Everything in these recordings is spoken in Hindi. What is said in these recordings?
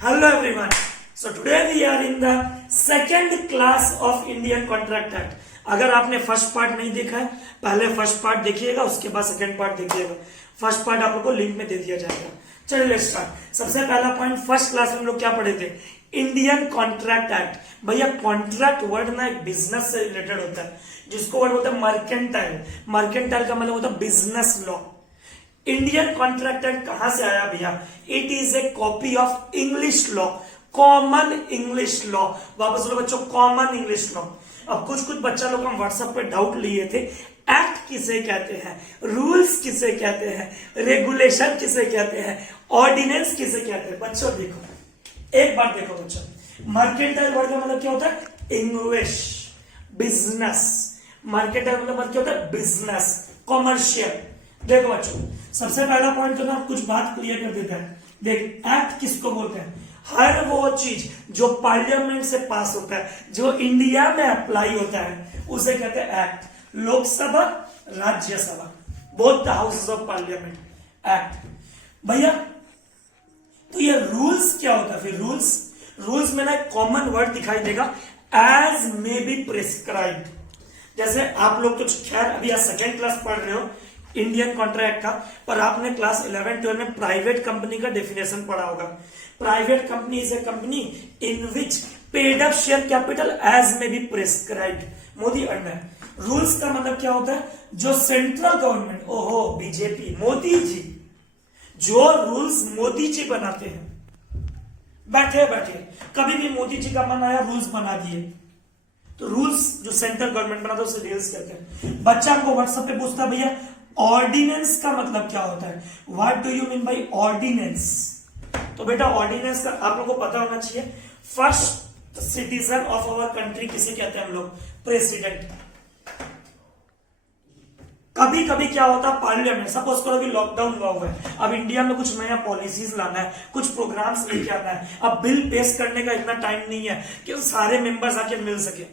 Hello everyone. So today we are in the second class of Indian Contract Act. अगर आपने फर्स्ट पार्ट नहीं देखा है, पहले फर्स्ट पार्ट देखिएगा, उसके बाद सेकंड पार्ट देखिएगा. फर्स्ट पार्ट आप लोग को लिंक में दे दिया जाएगा. चलिए लेट्स स्टार्ट. सबसे पहला पॉइंट, फर्स्ट क्लास में हम लोग क्या पढ़े थे? Indian contract act. भैया कॉन्ट्रैक्ट वर्ड ना एक बिजनेस से रिलेटेड होता है, जिसको वर्ड होता है मर्केंटाइल. मर्केंटाइल का मतलब होता है business law. Indian contract act कहां से आया भैया? It is a copy of English law, common English law. वापस बोलो बच्चों, कॉमन इंग्लिश लॉ. अब कुछ बच्चा लोग हम व्हाट्सएप पे डाउट लिए थे, एक्ट किसे कहते हैं, रूल्स किसे कहते हैं, रेगुलेशन किसे कहते हैं, ऑर्डिनेंस किसे कहते हैं. बच्चों देखो, एक बार देखो बच्चों, मर्केंटाइल वर्ड का मतलब क्या होता है? English, business. मर्केंटाइल मतलब क्या होता है? Business, commercial. देखो बच्चों, सबसे पहला पॉइंट तो ना कुछ बात क्लियर कर देता है. देख, एक्ट किसको बोलते हैं? हर वो चीज जो पार्लियामेंट से पास होता है, जो इंडिया में अप्लाई होता है, उसे कहते हैं act. Lok Sabha, Rajya Sabha, both the houses of parliament, act. भैया तो ये रूल्स क्या होता है? फिर रूल्स में ना एक कॉमन वर्ड दिखाई देगा, एज मे बी प्रिस्क्राइब्ड. जैसे आप लोग तो खैर अभी आज सेकेंड क्लास पढ़ रहे हो इंडियन कॉन्ट्रैक्ट का, पर आपने क्लास 11-12 में प्राइवेट कंपनी का डेफिनेशन पढ़ा होगा. Private company is a company in which paid up share capital as may be prescribed. Modi under. Rules का मतलब क्या होता है? जो सेंट्रल गवर्नमेंट, ओहो बीजेपी, मोदी जी, जो रूल्स मोदी जी बनाते हैं. बैठे बैठे कभी भी मोदी जी का मन आया, रूल्स बना दिए. तो रूल्स जो सेंट्रल गवर्नमेंट बनाता है उसे रूल्स कहते हैं. बच्चा हमको व्हाट्सएप पे पूछता है, भैया ऑर्डिनेंस का मतलब क्या होता है? What do you mean by ordinance? तो बेटा ऑर्डिनेंस का आप लोगों को पता होना चाहिए. First citizen of our country किसे कहते हैं हम लोग? प्रेसिडेंट. कभी कभी क्या होता है, पार्लियामेंट, सपोज करो अभी लॉकडाउन हुआ हुआ है, अब इंडिया में कुछ नया पॉलिसीज लाना है, कुछ प्रोग्राम्स लेके आना है. अब बिल पेश करने का इतना टाइम नहीं है कि सारे मेंबर्स आके मिल सके,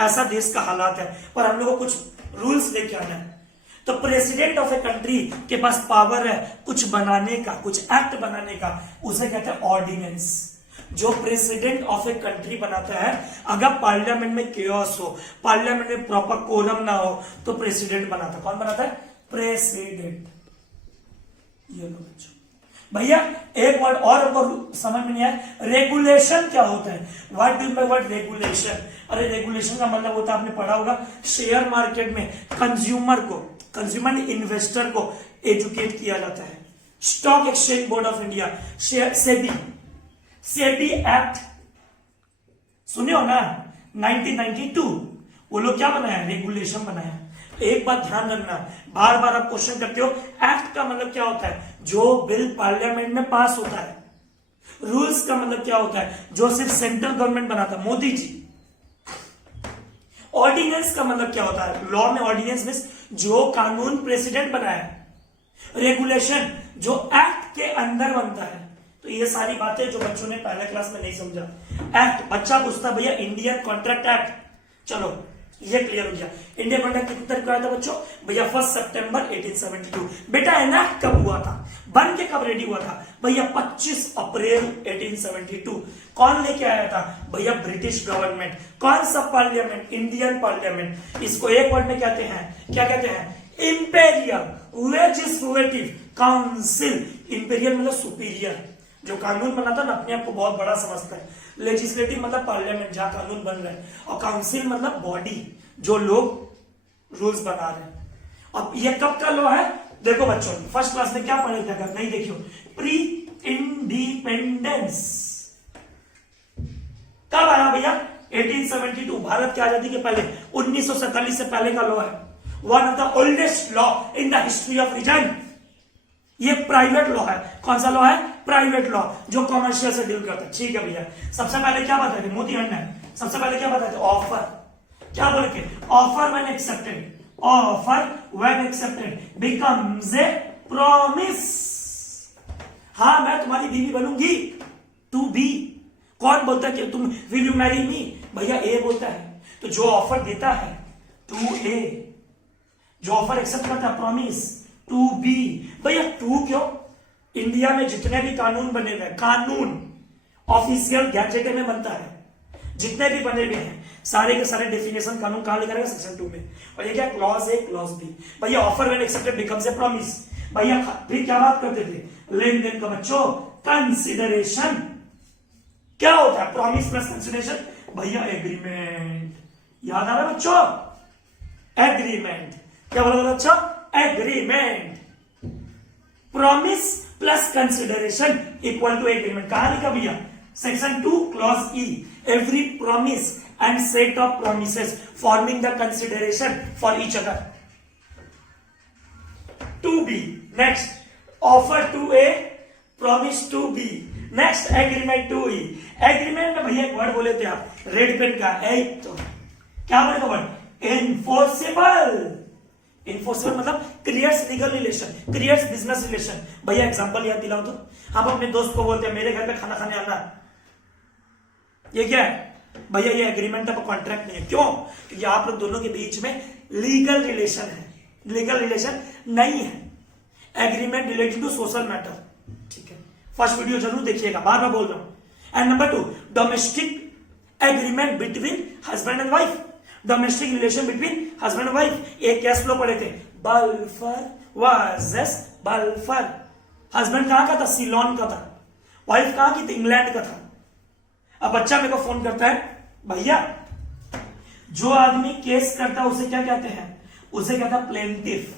ऐसा देश का हालात है, पर हम लोग को कुछ रूल्स लेके आना है. तो प्रेसिडेंट ऑफ ए कंट्री के पास पावर है कुछ बनाने का, कुछ एक्ट बनाने का, उसे कहते हैं ऑर्डिनेंस. जो प्रेसिडेंट ऑफ ए कंट्री बनाता है, अगर पार्लियामेंट में केओस हो, पार्लियामेंट में प्रॉपर कोरम ना हो, तो प्रेसिडेंट बनाता है. कौन बनाता है? प्रेसिडेंट. ये लो बच्चों. भैया एक वर्ड और हमको समझ में नहीं आया, रेगुलेशन क्या होता है? What do by word regulation? अरे रेगुलेशन का मतलब होता है, आपने पढ़ा होगा, शेयर मार्केट में कंज्यूमर इन्वेस्टर को एजुकेट किया जाता है. Stock exchange board of India, SEBI act सुने हो ना, 1992. वो लोग क्या बनाया? रेगुलेशन बनाया. एक बात ध्यान रखना, बार बार आप क्वेश्चन करते हो, एक्ट का मतलब क्या होता है? जो बिल पार्लियामेंट में पास होता है. रूल्स का मतलब क्या होता है? जो सिर्फ सेंट्रल गवर्नमेंट बनाता है, मोदी जी. ऑर्डिनेंस का मतलब क्या होता है? लॉ में ऑर्डिनेंस मींस जो कानून प्रेसिडेंट बनाया. रेगुलेशन जो एक्ट के अंदर बनता है. तो ये सारी बातें जो बच्चों ने पहले क्लास में नहीं समझा. एक्ट, बच्चा पूछता भैया इंडियन कॉन्ट्रैक्ट एक्ट, चलो ये क्लियर हो गया. इंडियन कॉन्ट्रैक्ट कितनी तारीख को आया था बच्चों? भैया 1 सितंबर 1872. बेटा एनैक्ट कब हुआ था, बन के कब रेडी हुआ था? भैया 25 अप्रैल 1872. कौन लेके आया था? भैया ब्रिटिश गवर्नमेंट. कौन सा पार्लियामेंट? Indian parliament. इसको एक वर्ड में कहते हैं, क्या कहते हैं? Imperial legislative council. इंपेरियल मतलब सुपीरियर, जो कानून बनाता है ना अपने आप को बहुत बड़ा समझता है. लेजिस्लेटिव मतलब पार्लियामेंट जहां कानून बन रहे हैं, और काउंसिल मतलब बॉडी, जो लोग रूल्स बना रहे हैं. अब ये कब का लॉ है? देखो बच्चों, फर्स्ट क्लास में क्या पढ़े थे अगर नहीं देखियो? Pre independence. कब आया भैया? 1872. भारत की आजादी के पहले, 1947 से पहले का लॉ है. One of the oldest law in the history of region. ये प्राइवेट लॉ है. कौन सा लॉ है? प्राइवेट लॉ, जो कॉमर्शियल से डील करता है. ठीक है भैया, सबसे पहले क्या बताए थे मोदी अन्ना? सबसे पहले क्या बताए थे? ऑफर. क्या बोले थे? Offer when accepted, offer when accepted becomes a promise. हाँ मैं तुम्हारी बीवी बनूंगी, टू बी. कौन बोलता है कि तुम विल यू मैरी मी? भैया ए बोलता है. तो जो ऑफर देता है, टू ए. जो ऑफर एक्सेप्ट करता है, प्रॉमिस. To be. भैया टू क्यों? इंडिया में जितने भी कानून बने हुए कानून ऑफिशियल गैजेट में बनता है, जितने भी बने हुए हैं सारे के सारे डेफिनेशन कानून कहां लिखा रहेगा, सेक्शन 2 में। और ये क्या, क्लॉज ए क्लॉज बी। भैया offer when accepted becomes a promise. भैया फिर क्या बात करते थे, लेन देन का बच्चों कंसिडरेशन क्या होता है, प्रॉमिस प्लस कंसिडरेशन भैया एग्रीमेंट। याद आ रहा है बच्चों, एग्रीमेंट। क्या बोला बच्चों, agreement. Promise plus consideration equal to agreement. कहां लिखा भैया, section 2 clause E. Every promise and set of promises forming the consideration for each other. 2b, next offer to A, promise to B, next agreement to E। agreement में भैया एक वर्ड बोले थे आप, रेड पेन का एक, तो क्या बोले था वर्ड, enforceable। enforceable मतलब creates legal relation, creates business relation. भैया एग्जांपल याद दिलाओ तो, हम अपने दोस्त को बोलते हैं मेरे घर पे खाना खाने आना, ये क्या है भैया, ये एग्रीमेंट है, कॉन्ट्रैक्ट नहीं है। क्यों, क्योंकि आप लोग दोनों के बीच में लीगल रिलेशन है, लीगल रिलेशन नहीं है। Agreement related to social matter, ठीक है। फर्स्ट वीडियो जरूर देखिएगा, बार बार बोल रहा हूं। And number 2, domestic agreement between husband and wife, domestic relation between husband and wife. एक केस फ्लो पढ़े थे, बल्फर वर्सेस बल्फर। हस्बैंड कहां का था, सिलोन का था, वाइफ कहां की थी, इंग्लैंड का था। अब बच्चा मेरे को फोन करता है, भैया जो आदमी केस करता है उसे क्या कहते हैं, उसे कहता है प्लेंटिफ।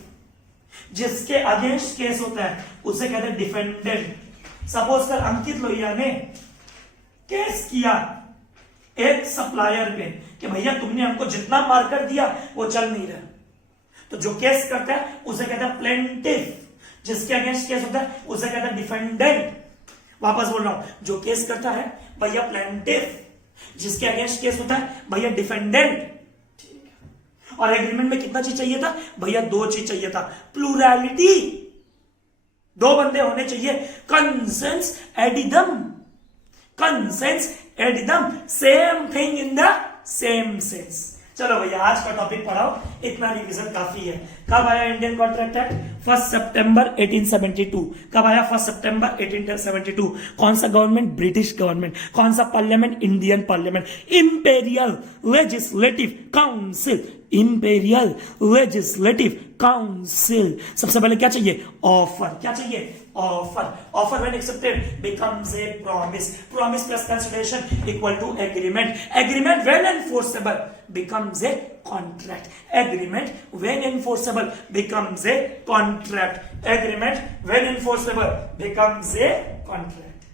जिसके अगेंस्ट केस होता है उसे कहते हैं डिफेंडेंट। सपोज कर अंकित लोहिया ने केस किया एक सप्लायर पे कि भैया तुमने हमको जितना मार्कर दिया वो चल नहीं रहा, तो जो केस करता है उसे कहता है प्लेंटिफ। जिसके अगेंस्ट केस होता है उसे कहता है डिफेंडेंट। वापस बोल रहा हूं, जो केस करता है भैया प्लेंटिफ, जिसके अगेंस्ट केस होता है भैया डिफेंडेंट। और एग्रीमेंट में कितना चीज चाहिए था भैया, 2 चीज चाहिए था, प्लूरैलिटी, 2 बंदे होने चाहिए, consensus ad idem, consensus ad idem, same thing in the same sense. चलो भैया आज का टॉपिक पढ़ाओ, इतना रिवीजन काफी है। कब आया इंडियन कॉन्ट्रैक्ट एक्ट, 1 सितंबर 1872। कब आया, 1 सितंबर 1872। कौन सा गवर्नमेंट, ब्रिटिश गवर्नमेंट। कौन सा parliament, Indian parliament. Imperial legislative council, imperial legislative council. सबसे पहले क्या चाहिए, ऑफर। क्या चाहिए, offer. Offer when accepted becomes a promise, promise plus consideration equal to agreement, agreement when enforceable becomes a contract, agreement when enforceable becomes a contract, agreement when enforceable becomes a contract।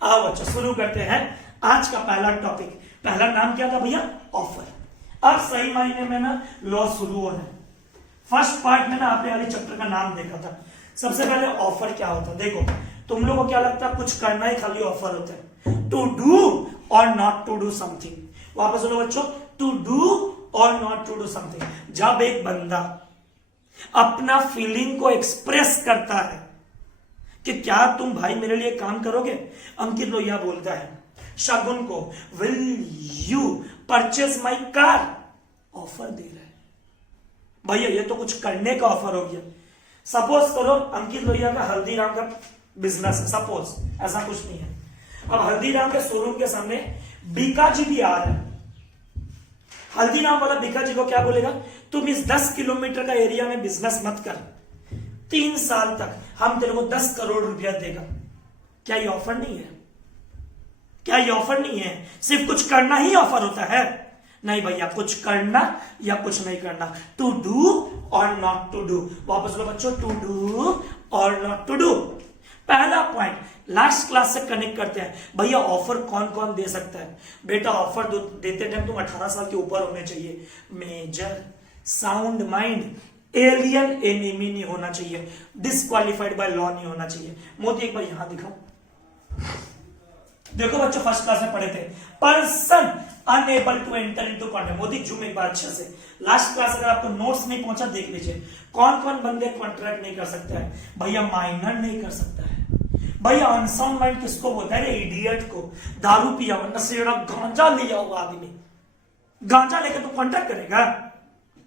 आओ अच्छा शुरू करते हैं आज का पहला टॉपिक। पहला नाम क्या था भैया, ऑफर। अब सही मायने में ना लॉ शुरू हो रहा है। फर्स्ट पार्ट में ना आपने वाले चैप्टर का नाम देखा था। सबसे पहले ऑफर क्या होता है, देखो तुम लोगों को क्या लगता है, कुछ करना ही खाली ऑफर होता है, टू डू और नॉट टू डू समथिंग। वापस बोलो बच्चों, टू डू और नॉट टू डू समथिंग। जब एक बंदा अपना फीलिंग को एक्सप्रेस करता है कि क्या तुम भाई मेरे लिए काम करोगे, अंकित लोहिया बोलता है शगुन को, will you purchase my car, offer दे रहा है। भैया ये तो कुछ करने का ऑफर हो गया। सपोज करो अंकित लोहिया का हल्दीराम का बिजनेस है, सपोज ऐसा कुछ नहीं है। अब हल्दीराम के शोरूम के सामने बीकाजी भी आ रहा है। हल्दीराम वाला बीकाजी को क्या बोलेगा, तुम इस 10 किलोमीटर का एरिया में बिजनेस मत कर, 3 साल तक हम तेरे को 10 करोड़ रुपया देगा। क्या ये ऑफर नहीं है, क्या ये ऑफर नहीं है? सिर्फ कुछ करना ही ऑफर होता है? नहीं भैया, कुछ करना या कुछ नहीं करना, टू डू और नॉट टू डू। वापस लो बच्चों, टू डू और नॉट टू डू। पहला पॉइंट लास्ट क्लास से कनेक्ट करते हैं। भैया ऑफर कौन कौन दे सकता है? बेटा ऑफर देते टाइम तुम 18 साल के ऊपर होने चाहिए, major, sound mind, alien enemy नहीं होना चाहिए, डिस्क्वालिफाइड बाय लॉ नहीं होना चाहिए। मोदी एक बार यहां दिखाओ, देखो बच्चों फर्स्ट क्लास में पढ़े थे, person unable to enter into contract. Modi zoom एक बार अच्छे से, लास्ट क्लास अगर आपको नोट्स नहीं पहुंचा देख लीजिए। कौन कौन बंदे कॉन्ट्रैक्ट नहीं कर सकता है? भैया माइनर नहीं कर सकता है। भैया अनसाउंड माइंड किसको बोलता है? इडियट को, दारू पिया हुआ, नशेड़ा, गांजा लिया हुआ आदमी। गांजा लेकर तो कॉन्ट्रैक्ट करेगा?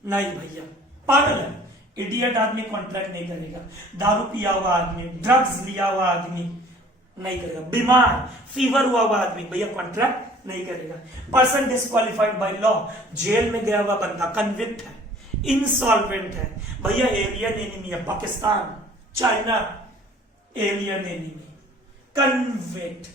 नहीं भैया, पागल है। इडियट आदमी कॉन्ट्रैक्ट नहीं करेगा। दारू पिया हुआ आदमी, ड्रग्स लिया हुआ आदमी, नहीं करेगा। बीमार, फीवर हुआ हुआ आदमी, भैया कॉन्ट्रैक्ट नहीं करेगा। Person disqualified by law, jail में गया हुआ बंदा, कन्विक्ट है, इंसॉल्वेंट है, भैया एलियन एनिमी है, Pakistan, China, alien enemy, convict,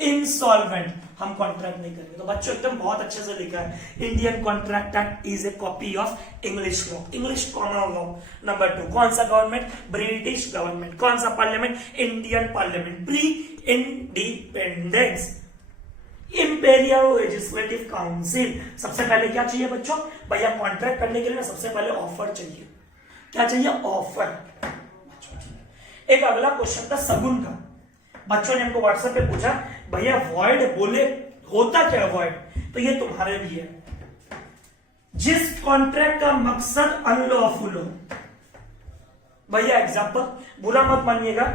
insolvent, हम कॉन्ट्रैक्ट नहीं करेंगे। तो बच्चों एकदम बहुत अच्छे से लिखा है, Indian contract act is a copy of English law, English common law. Number 2, कौन सा गवर्नमेंट? British government. कौन सा parliament? Indian parliament. Pre independence, imperial legislative council. सबसे पहले क्या चाहिए बच्चों? भैया कॉन्ट्रैक्ट करने के लिए सबसे पहले ऑफर चाहिए। क्या चाहिए? ऑफर। एक अगला क्वेश्चन था सगुन का, बच्चों ने हमको व्हाट्सएप पे पूछा, भैया वॉइड बोले होता क्या वॉइड? तो ये तुम्हारे लिए है, जिस कॉन्ट्रैक्ट का मकसद अनलॉफुल हो। भैया एग्जांपल, बुरा मत मानिएगा,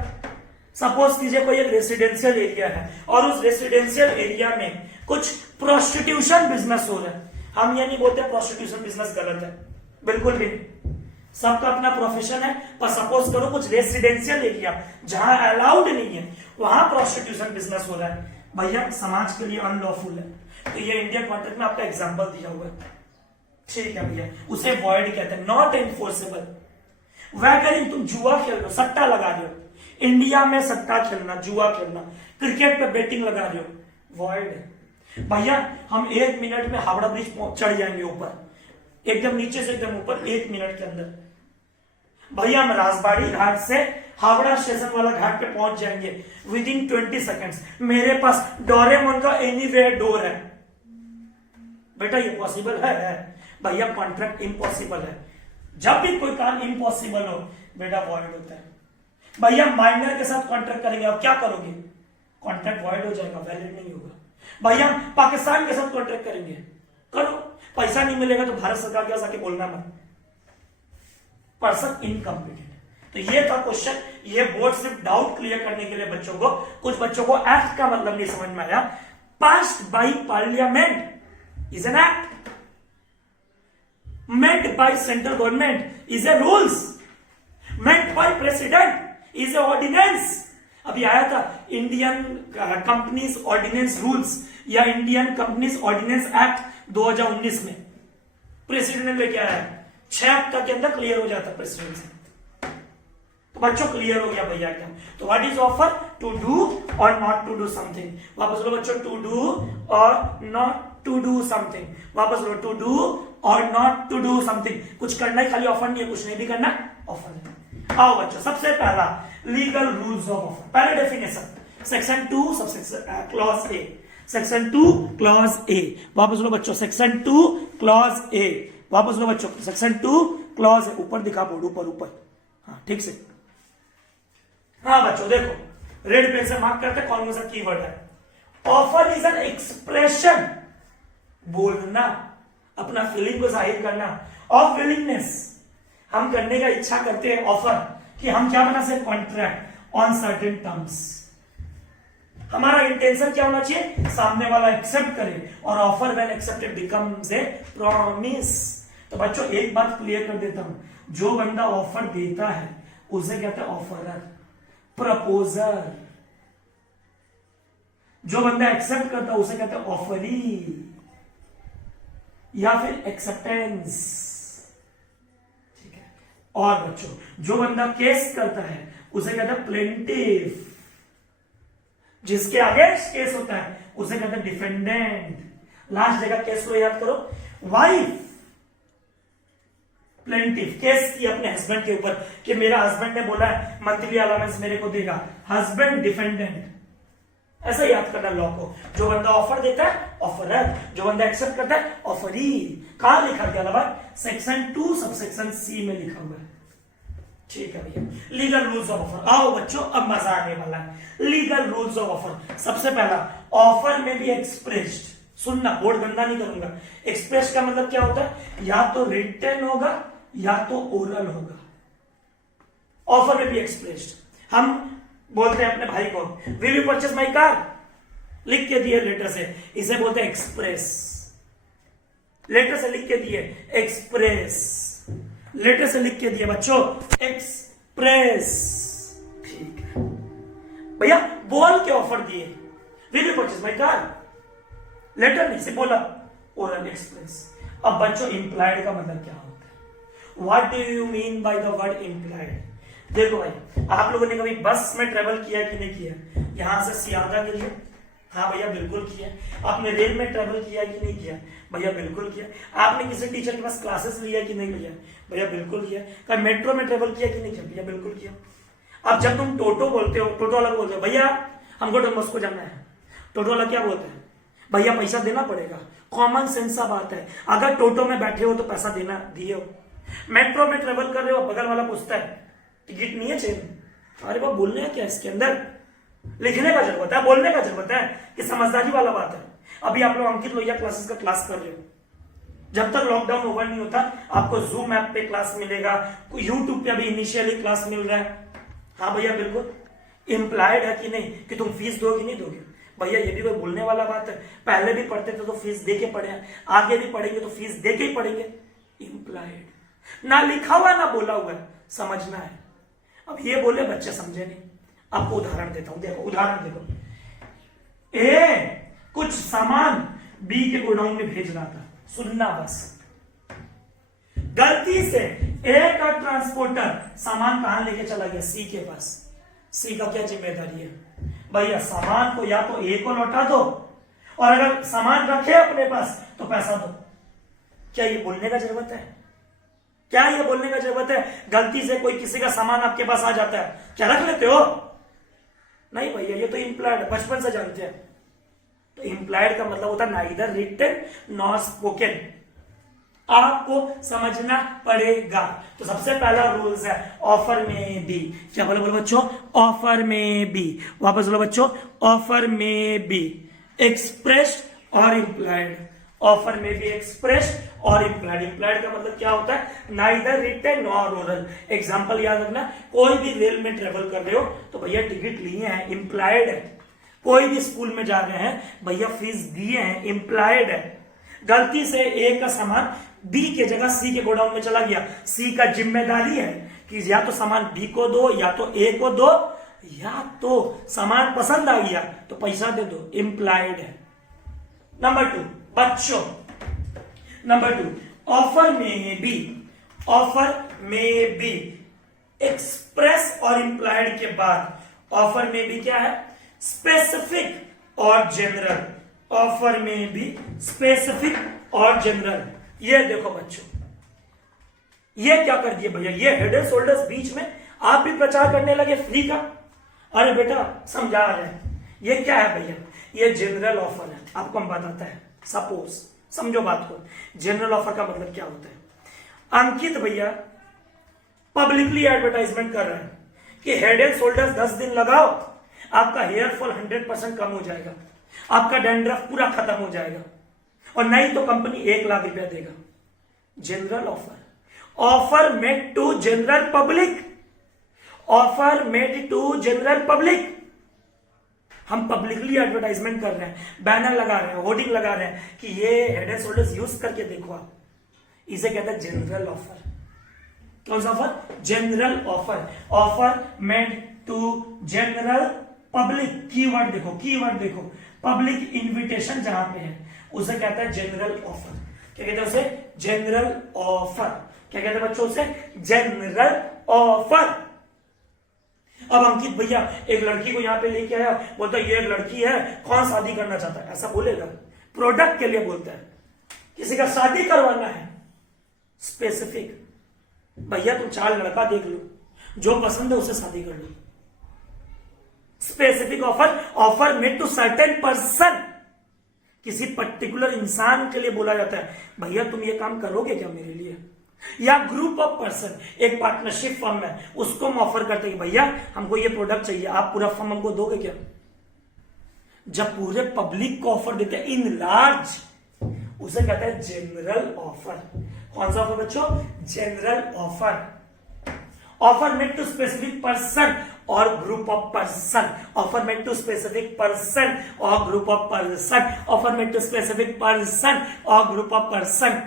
सपोज कीजिए कोई एक रेसिडेंशियल एरिया है और उस रेसिडेंशियल एरिया में कुछ प्रोस्टिट्यूशन बिजनेस हो रहा है। हम ये नहीं बोलते प्रोस्टिट्यूशन बिजनेस गलत है, बिल्कुल भी, सबका अपना प्रोफेशन है, पर सपोज करो कुछ रेसिडेंशियल एरिया जहां अलाउड नहीं है वहां प्रोस्टिट्यूशन बिजनेस हो रहा है, भैया समाज के लिए अनलॉफुल है। तो ये इंडियन कॉन्ट्रैक्ट में आपका एग्जांपल दिया हुआ है, ठीक है भैया, उसे वॉइड कहते हैं, नॉट एनफोर्सेबल। वैकरिंग, तुम जुआ खेल रहे हो, सट्टा लगा रहे हो, इंडिया में सट्टा खेलना, जुआ खेलना, क्रिकेट पे बेटिंग लगा रहे हो, वॉइड है। भैया हम 1 मिनट में हावड़ा ब्रिज चढ़ जाएंगे ऊपर, एकदम नीचे से एकदम ऊपर 1 मिनट के अंदर। भैया हम राजबाड़ी घाट से हावड़ा स्टेशन वाला घाट पे पहुंच जाएंगे विद इन 20 सेकेंड्स। मेरे पास डोरेमोन का एनीवेयर डोर है, बेटा ये पॉसिबल है? भैया कॉन्ट्रैक्ट इम्पॉसिबल है। जब भी कोई काम इम्पॉसिबल हो बेटा वॉइड होता है। भैया माइनर के साथ कॉन्ट्रैक्ट करेंगे, अब क्या करोगे? कॉन्ट्रैक्ट वॉइड हो जाएगा, वैलिड नहीं होगा। भैया पाकिस्तान के साथ कॉन्ट्रैक्ट करेंगे, करो, पैसा नहीं मिलेगा तो भारत सरकार के साथ बोलना मत, पर्सन इनकम्पिटेंट। तो ये था क्वेश्चन, ये बोर्ड सिर्फ डाउट क्लियर करने के लिए बच्चों को, कुछ बच्चों को एक्ट का मतलब नहीं समझ में आया। Passed by parliament is an act, meant by central government is a rules, meant by president is a ordinance। अभी आया था इंडियन कंपनीज ऑर्डिनेंस रूल्स या इंडियन कंपनीज ऑर्डिनेंस एक्ट 2019 में प्रेसिडेंट ने लेके आया, 6 हफ्ता के अंदर क्लियर हो जाता प्रेसिडेंट से। तो बच्चों क्लियर हो गया भैया क्या? तो what is offer? To do और नॉट टू डू समथिंग। वापस लो बच्चों, टू डू और नॉट टू डू समथिंग। वापस लो, टू डू और नॉट टू डू समथिंग। कुछ करना है, खाली ऑफर नहीं है, कुछ नहीं भी करना, ऑफर है। आओ बच्चों, सबसे पहला लीगल रूल्स ऑफ ऑफर, पहले definition, section 2 subsection clause A, section 2 clause A. वापस लो बच्चों, सेक्शन 2 क्लॉज ए। वापस लो बच्चों, सेक्शन 2 क्लॉज ए। ऊपर दिखा बोर्ड, ऊपर ऊपर, हाँ ठीक से। हाँ बच्चों देखो, रेड पेन से मार्क करते कौन सा कीवर्ड है। ऑफर इज एन एक्सप्रेशन, बोलना, अपना फीलिंग को जाहिर करना, ऑफ विलिंगनेस, हम करने का इच्छा करते हैं ऑफर, कि हम क्या बना सकते? Contract on certain terms. हमारा इंटेंशन क्या होना चाहिए? सामने वाला एक्सेप्ट करे, और offer when accepted becomes a promise. तो बच्चों एक बात क्लियर कर देता हूं, जो बंदा ऑफर देता है उसे कहते हैं ऑफरर, प्रपोजर। जो बंदा एक्सेप्ट करता है उसे कहते हैं ऑफरी या फिर एक्सेप्टेंस, ठीक है। और बच्चों जो बंदा केस करता है उसे कहते हैं प्लेंटिफ, जिसके आगे केस होता है उसे कहते हैं डिफेंडेंट। लास्ट जगह केस को याद करो, वाइफ प्लेंटिफ, केस की अपने हस्बैंड के ऊपर कि मेरा हस्बैंड ने बोला है मंथली अलाउंस मेरे को देगा, हस्बैंड डिफेंडेंट। ऐसा याद करना लॉ को। जो बंदा ऑफर देता है ऑफरर, जो बंदा एक्सेप्ट करता है ऑफरी। कहां लिखा गया भाई? सेक्शन 2 सबसेक्शन सी में लिखा हुआ है, ठीक है भैया। लीगल रूल्स ऑफ ऑफर, आओ बच्चों अब मजा आने वाला है। लीगल रूल्स ऑफ ऑफर, सबसे पहला ऑफर में भी एक्सप्रेस्ड, सुनना बोर्ड गंदा नहीं करूंगा। एक्सप्रेस का मतलब क्या होता है? या तो रिटन होगा या तो ओरल होगा। ऑफर में भी एक्सप्रेस्ड। हम बोलते हैं अपने भाई को, will you purchase my car, लिख के दिए लेटर से, इसे बोलते हैं एक्सप्रेस। लेटर से लिख के दिए एक्सप्रेस, लेटर से लिख के दिए बच्चों एक्सप्रेस, ठीक है भैया बोल के ऑफर दिए, will you purchase my car, letter नहीं से बोला, ओरल एक्सप्रेस। अब बच्चों इंप्लाइड का मतलब क्या होता है, what do you mean by the word implied? देखो भाई, आप लोगों ने कभी बस में ट्रेवल किया कि नहीं किया, यहां से सियादा के लिए? हाँ भैया बिल्कुल किया। आपने रेल में ट्रेवल किया कि नहीं किया? भैया बिल्कुल किया। आपने किसी टीचर के पास क्लासेस लिया कि नहीं लिया? भैया बिल्कुल किया। कभी मेट्रो में ट्रेवल किया कि नहीं किया? भैया बिल्कुल किया। अब जब तुम टोटो बोलते हो, टोटो वाला बोलते हो भैया हमको डॉन बॉस्को जाना है, टोटो वाला क्या बोलता है? भैया पैसा देना पड़ेगा। कॉमन सेंस सा बात है, अगर टोटो में बैठे हो तो पैसा देना दिए हो। मेट्रो में ट्रेवल कर रहे हो, बगल वाला पूछता है टिकट नहीं है चेन, अरे बाबा बोलने है क्या इसके अंदर, लिखने का जरूरत है, बोलने का जरूरत है, कि समझदारी वाला बात है। अभी आप लोग अंकित लोहिया क्लासेस का क्लास कर रहे हो, जब तक लॉकडाउन ओवर नहीं होता आपको जूम ऐप पे क्लास मिलेगा, यूट्यूब पे अभी इनिशियली क्लास मिल रहा है। हाँ भैया बिल्कुल इंप्लाइड है कि नहीं कि तुम फीस दोगे नहीं दोगे? भैया ये भी कोई बोलने वाला बात है, पहले भी पढ़ते थे तो फीस दे के पढ़े, आगे भी पढ़ेंगे तो फीस दे के ही पढ़ेंगे। इंप्लाइड, ना लिखा हुआ ना बोला हुआ, समझना है। अब ये बोले बच्चे समझे नहीं, आपको उदाहरण देता हूं, देखो उदाहरण देखो। ए कुछ सामान बी के गोडाउन में भेज रहा था, सुनना बस। गलती से ए का ट्रांसपोर्टर सामान कहां लेके चला गया? सी के पास। सी का क्या जिम्मेदारी है? भैया सामान को या तो ए को लौटा दो, और अगर सामान रखे अपने पास तो पैसा दो। क्या ये बोलने का जरूरत है? क्या ये बोलने का जरूरत है? गलती से कोई किसी का सामान आपके पास आ जाता है, क्या रख लेते हो? नहीं भैया ये तो इंप्लाइड, बचपन से जानते हैं। तो इंप्लाइड का मतलब होता है नाइदर रिटन नॉर स्पोकन, आपको समझना पड़ेगा। तो सबसे पहला रूल्स है ऑफर में बी। क्या बोलो बोलो बच्चों? ऑफर में बी। वापस बोलो बच्चों, ऑफर में बी एक्सप्रेस्ड और इंप्लाइड। ऑफर में बी एक्सप्रेस्ड और इंप्लाइड। इंप्लाइड का मतलब क्या होता है? Neither written nor oral. Example याद रखना, कोई भी रेल में ट्रेवल कर रहे हो तो भैया टिकट लिए हैं, इंप्लाइड है। कोई भी स्कूल में जा रहे हैं, भैया फीस दिए हैं, इंप्लाइड है। गलती से ए का सामान बी के जगह सी के गोडाउन में चला गया, सी का जिम्मेदारी है कि या तो सामान बी को दो, या तो ए को दो, या तो सामान पसंद आ गया तो पैसा दे दो, इंप्लाइड है। नंबर 2 बच्चों, नंबर 2 ऑफर में बी। ऑफर में बी एक्सप्रेस और इंप्लाइड के बाद ऑफर में बी क्या है? स्पेसिफिक और जनरल। ऑफर में भी स्पेसिफिक और जनरल। ये देखो बच्चों, ये क्या कर दिए भैया, ये हेड एंड शोल्डर्स बीच में आप भी प्रचार करने लगे फ्री का। अरे बेटा समझा रहे हैं, ये क्या है भैया? ये जनरल ऑफर है, आपको हम बताता है। सपोज समझो बात को, जनरल ऑफर का मतलब क्या होता है? अंकित भैया पब्लिकली एडवर्टाइजमेंट कर रहे हैं कि हेड एंड शोल्डर्स 10 दिन लगाओ, आपका हेयर फॉल 100% कम हो जाएगा, आपका डैंड्रफ पूरा खत्म हो जाएगा, और नहीं तो कंपनी 1 लाख रुपया देगा। General offer, offer made to general public, offer made to general public. हम पब्लिकली एडवर्टाइजमेंट कर रहे हैं, बैनर लगा रहे हैं, होर्डिंग लगा रहे हैं कि ये हेड एंड शोल्डर्स यूज करके देखो आप। इसे कहते हैं जनरल ऑफर। कौन सा offer? General offer. Offer made to general public. Keyword देखो, कीवर्ड देखो, पब्लिक इन्विटेशन जहां पे है उसे कहता है जनरल ऑफर। क्या कहते हैं उसे? General offer. क्या कहते हैं बच्चों उसे? General offer. अब अंकित भैया एक लड़की को यहां पे लेके आया, बोलता है ये एक लड़की है, कौन शादी करना चाहता है? ऐसा बोलेगा? प्रोडक्ट के लिए बोलता है, किसी का शादी करवाना है। स्पेसिफिक, भैया तुम 4 लड़का देख लो, जो पसंद है उसे शादी कर लो। Specific offer, offer made to certain person, किसी पर्टिकुलर इंसान के लिए बोला जाता है, भैया तुम ये काम करोगे क्या मेरे लिए? या ग्रुप ऑफ पर्सन, एक पार्टनरशिप फर्म है, उसको हम ऑफर करते हैं भैया हमको ये प्रोडक्ट चाहिए, आप पूरा फर्म हमको दोगे क्या? जब पूरे पब्लिक को ऑफर देते हैं इन लार्ज, उसे कहते हैं जनरल ऑफर। कौन सा ऑफर बच्चों? General offer. Offer made to specific person और group of person. Offer made to specific person और group of person. Offer made to specific person और ग्रुप ऑफ पर्सन।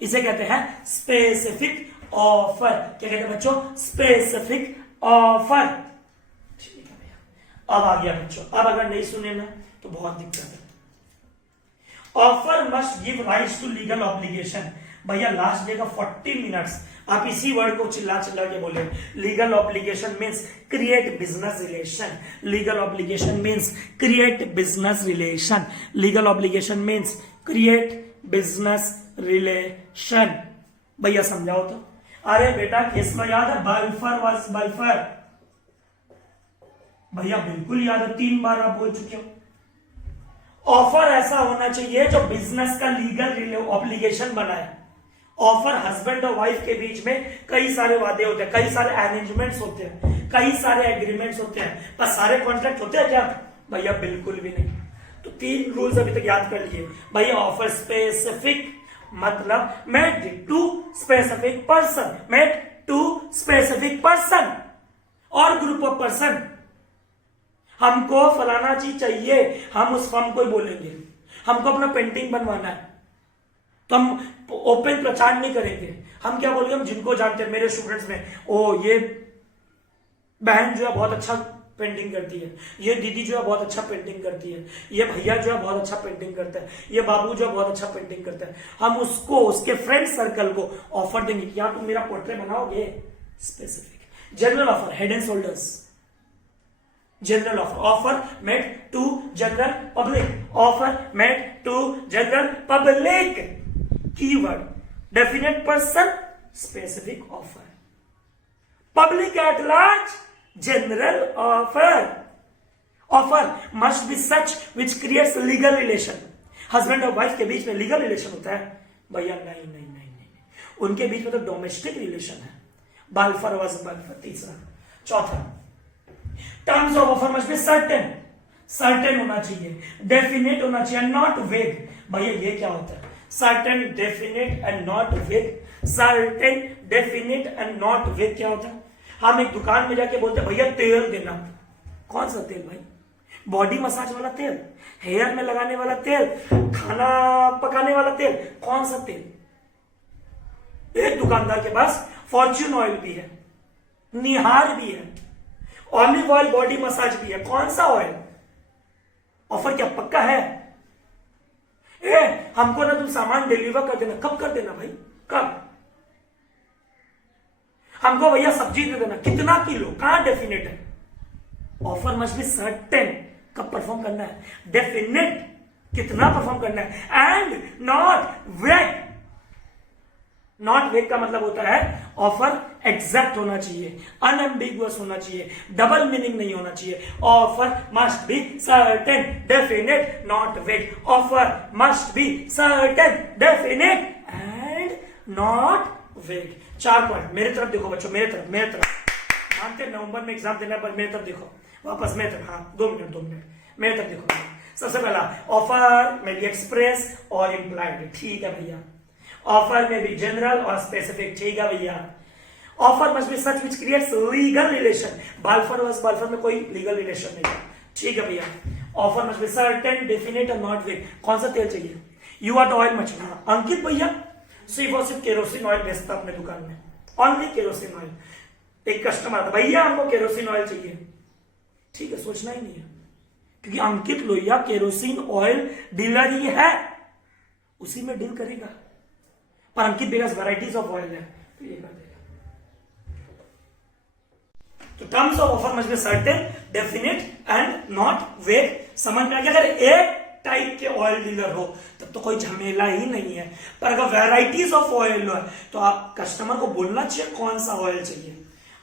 इसे कहते हैं स्पेसिफिक ऑफर। क्या कहते हैं बच्चों? Specific offer. ठीक है अब आ गया बच्चों, अब अगर नहीं सुने ना तो बहुत दिक्कत है। Offer must give rights to legal obligation. भैया लास्ट डे का 40 मिनट्स आप इसी वर्ड को चिल्ला चिल्ला के बोले। Legal obligation means create business relation. Legal obligation means create business relation. Legal obligation means create business relation. भैया समझाओ तो। अरे बेटा केस में याद है, बल्फर वाज बल्फर। भैया बिल्कुल याद है, 3 बार आप बोल चुके हो। ऑफर ऐसा होना चाहिए जो बिजनेस का लीगल ऑब्लिगेशन बनाए। ऑफर हस्बैंड और वाइफ के बीच में कई सारे वादे होते हैं, कई सारे अरेंजमेंट्स होते हैं, कई सारे एग्रीमेंट्स होते हैं, पर सारे कॉन्ट्रैक्ट होते हैं क्या? भैया बिल्कुल भी नहीं। तो 3 रूल्स अभी तक याद कर लिए भैया। ऑफर स्पेसिफिक मतलब made to specific person, made to specific person और ग्रुप ऑफ पर्सन। हमको फलाना चीज चाहिए, हम उस फर्म को ही बोलेंगे। हमको अपना पेंटिंग बनवाना है तो हम ओपन प्रचार नहीं करेंगे। हम क्या बोलेंगे, हम जिनको जानते हैं मेरे स्टूडेंट्स में, ओ ये बहन जो है बहुत अच्छा पेंटिंग करती है, ये दीदी जो है बहुत अच्छा पेंटिंग करती है, ये भैया जो है बहुत अच्छा पेंटिंग करता है, ये बाबू जो है बहुत अच्छा पेंटिंग करता है। हम उसको, उसके फ्रेंड सर्कल को ऑफर देंगे, क्या तुम मेरा पोर्ट्रेट बनाओगे? Specific. General offer, head and shoulders. General offer, offer made to general public, offer made to general public. Keyword definite person, specific offer. Public at large, general offer. Offer must be such which creates legal relation. Husband और वाइफ के बीच में लीगल रिलेशन होता है? भैया नहीं नहीं नहीं नहीं, उनके बीच में तो डोमेस्टिक रिलेशन है। बाल्फर वाज बाल्फर। तीसरा। चौथा, terms of offer must be certain, certain होना चाहिए, डेफिनेट होना चाहिए, नॉट वेग। भैया ये क्या होता है? सर्टेन, डेफिनेट एंड नॉट वेग। सर्टेन, डेफिनेट एंड नॉट वेग क्या होता है? हम एक दुकान में जाके बोलते हैं भैया तेल देना। कौन सा तेल भाई? बॉडी मसाज वाला तेल, हेयर में लगाने वाला तेल, खाना पकाने वाला तेल, कौन सा तेल? एक दुकानदार के पास फॉर्च्यून ऑयल भी है, निहार भी है, ऑलिव ऑयल बॉडी मसाज भी है, कौन सा ऑयल? ऑफर क्या पक्का है? हमको ना तुम सामान डिलीवर कर देना। कब कर देना भाई? कब? हमको भैया सब्जी दे देना। कितना किलो? कहां डेफिनेट है? ऑफर मस्ट बी सर्टेन, कब परफॉर्म करना है, डेफिनेट कितना परफॉर्म करना है, एंड नॉट वेग। नॉट वेग का मतलब होता है ऑफर एग्जैक्ट होना चाहिए, अनएम्बिगुअस होना चाहिए, डबल मीनिंग नहीं होना चाहिए। Offer must be certain, definite, not vague. Offer must be certain, definite and not vague. 4 point. मेरे तरफ देखो बच्चों, मेरे तरफ, मेरे तरफ। मानते नवंबर में एग्जाम देना, पर मेरे तरफ देखो वापस, मेरे तरफ। हाँ 2 मिनट मेरे तरफ देखो। सबसे पहला, ऑफर में भी एक्सप्रेस और इंप्लाइड, ठीक है भैया। ऑफर में भी जनरल और स्पेसिफिक, ठीक है भैया। Offer must be such which creates legal relation. Balfour versus Balfour में कोई लीगल रिलेशन नहीं है, ठीक है भैया। Offer must be certain, definite और नॉट वेग। कौन सा तेल चाहिए? You are oil much. Ankit भैया सिर्फ और सिर्फ केरोसिन ऑयल बेचता अपने दुकान में, ओनली केरोसिन ऑयल। एक कस्टमर आता, भैया हमको केरोसिन ऑयल चाहिए, ठीक है, सोचना ही नहीं है, क्योंकि अंकित लोहिया केरोसिन ऑयल डीलर ही है, उसी में डील करेगा। पर अंकित बेगस वैराइटीज ऑफ ऑयल है तो ये कर देगा। तो terms of offer must be certain, definite and not वेग। समझ में आ गया? अगर एक टाइप के ऑयल डीलर हो तब तो कोई झमेला ही नहीं है, पर अगर वैराइटीज ऑफ ऑयल हो तो आप कस्टमर को बोलना चाहिए कौन सा ऑयल चाहिए।